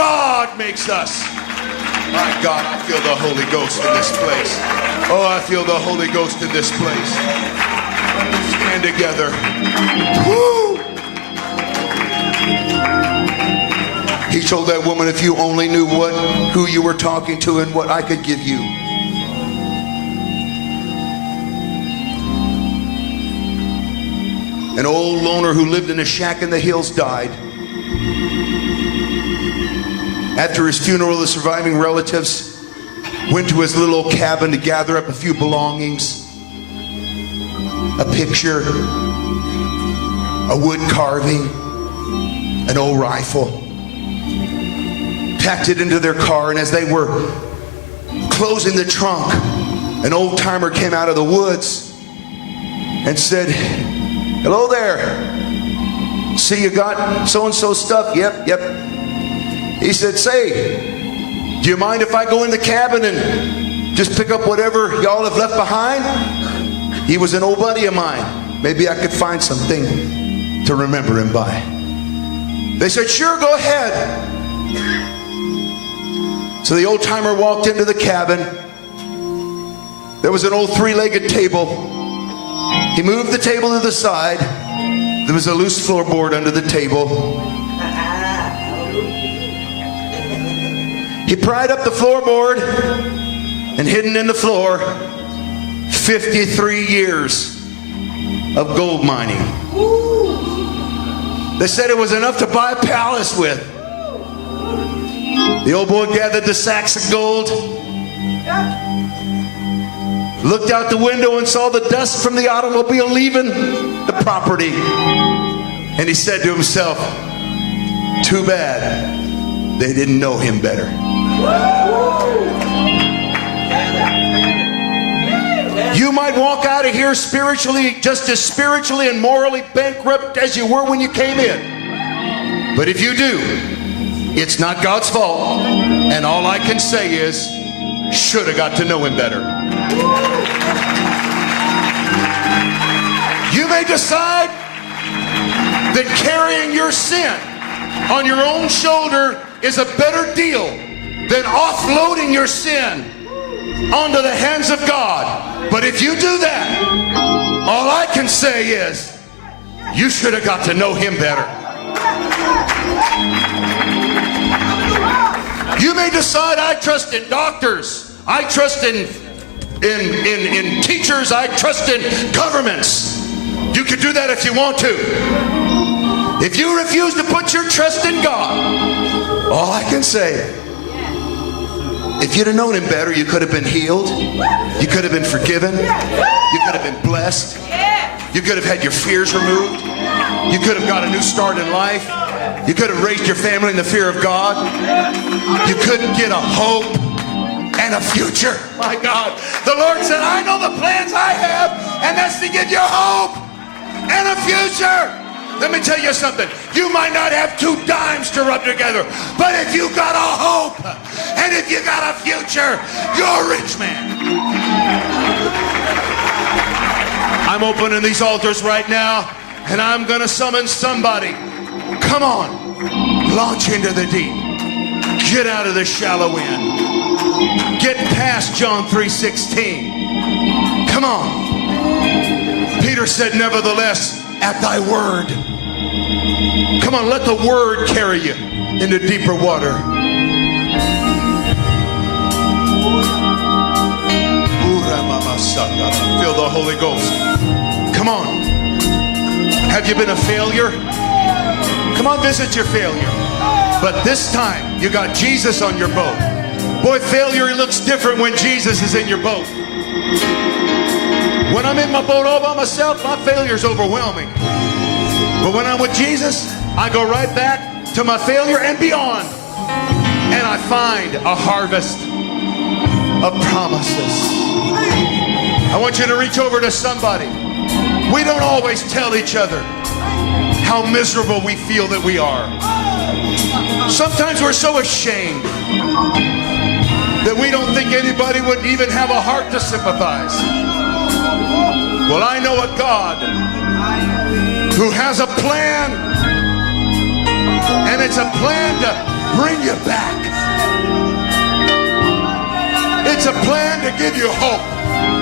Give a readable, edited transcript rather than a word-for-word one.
God makes us. My God, I feel the Holy Ghost in this place. Oh, I feel the Holy Ghost in this place. Stand together. Woo! He told that woman, if you only knew who you were talking to and what I could give you. An old loner who lived in a shack in the hills died. After his funeral, the surviving relatives went to his little old cabin to gather up a few belongings. A picture, a wood carving, an old rifle. Packed it into their car, and as they were closing the trunk, an old timer came out of the woods and said, "Hello there. See, you got so-and-so stuff?" Yep. He said, "Say, do you mind if I go in the cabin and just pick up whatever y'all have left behind?" He was an old buddy of mine. Maybe I could find something to remember him by. They said, "Sure, go ahead." So the old timer walked into the cabin. There was an old three-legged table. He moved the table to the side. There was a loose floorboard under the table. He pried up the floorboard, and hidden in the floor, 53 years of gold mining. They said it was enough to buy a palace with. The old boy gathered the sacks of gold, looked out the window and saw the dust from the automobile leaving the property. And he said to himself, too bad they didn't know him better. You might walk out of here spiritually, just as spiritually and morally bankrupt as you were when you came in. But if you do, it's not God's fault. And all I can say is, should have got to know him better. You may decide that carrying your sin on your own shoulder is a better deal than offloading your sin onto the hands of God. But if you do that, all I can say is, you should have got to know him better. You may decide, I trust in doctors, I trust in teachers, I trust in governments. You can do that if you want to. If you refuse to put your trust in God, all I can say, if you'd have known him better, you could have been healed, you could have been forgiven, you could have been blessed, you could have had your fears removed, you could have got a new start in life, you could have raised your family in the fear of God, you could get a hope and a future. My God, the Lord said, I know the plans I have, and that's to give you hope and a future. Let me tell you something. You might not have two dimes to rub together, but if you got a hope and if you got a future, you're a rich man. I'm opening these altars right now, and I'm going to summon somebody. Come on, launch into the deep. Get out of the shallow end. Get past John 3:16. Come on. Peter said, nevertheless, at thy word. Come on, let the word carry you into deeper water. Feel the Holy Ghost. Come on. Have you been a failure? Come on, visit your failure. But this time, you got Jesus on your boat. Boy, failure looks different when Jesus is in your boat. When I'm in my boat all by myself, my failure's overwhelming. But when I'm with Jesus, I go right back to my failure and beyond. And I find a harvest of promises. I want you to reach over to somebody. We don't always tell each other how miserable we feel that we are. Sometimes we're so ashamed that we don't think anybody would even have a heart to sympathize. Well, I know a God who has a plan, and it's a plan to bring you back. It's a plan to give you hope.